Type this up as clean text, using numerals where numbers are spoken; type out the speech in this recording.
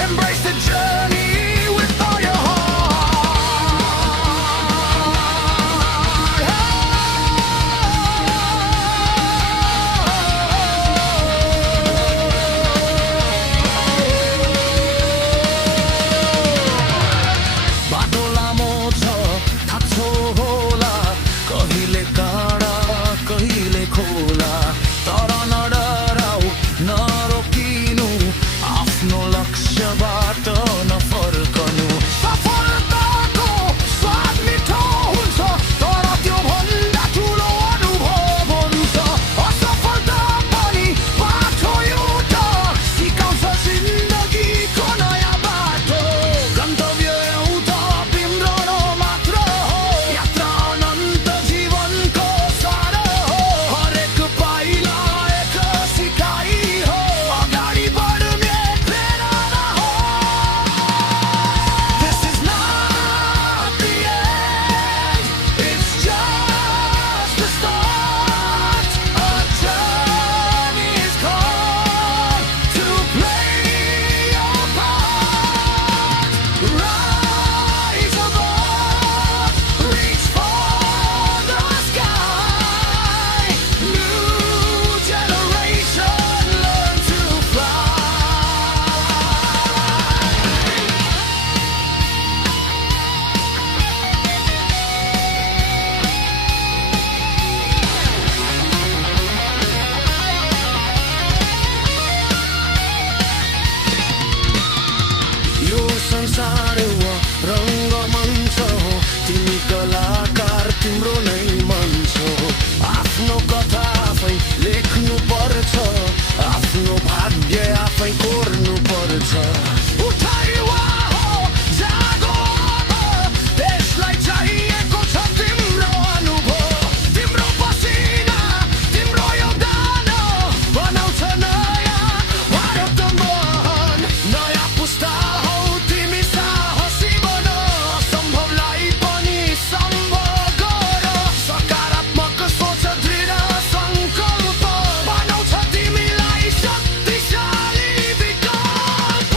Embrace the journey with all your बाटो लामो छ थाक्छो होला कहिले काँडा कहिले खोला तर नडराऊ नरोकिनु आफ्नो लक्ष्यबाट नफर्कनु सफलताको स्वाद मिठो हुन्छ तर त्यो भन्दा ठुलो अनुभव हुन्छ असफलता पनि बाटो एउटा सिकाउँछ जिन्दगीको नयाँ बाटो गन्तव्य एउटा तिम्रो मात्र हो यात्रा अनन्त जीवनको सार हो हरेक पाइला एक सिकाइ हो अगाडि बढ्ने प्रेरणा हो This is not the end, it's just the start. A journey is called to play your part. Rise above, reach for the sky. New generation learn to fly. यो संसार हो रङ्गमञ्च हो तिमी कलाकार तिम्रो नै मञ्च हो आफ्नो कथा आफै लेख्नु पर्छ आफ्नो भाग्य आफै कोर्नु पर्छ उठाइवा हो जागो अब देशलाई चाहिएको छ तिम्रो अनुभव तिम्रो पसिना तिम्रो योगदान बनाउँछ नयाँ भारत महान नयाँ पुस्ता हौ तिमी साहसी बन असम्भवलाई पनि सम्भव गर सकारात्मक सोच दृढ सङ्कल्प बनाउँछ तिमीलाई शक्तिशाली विकल्प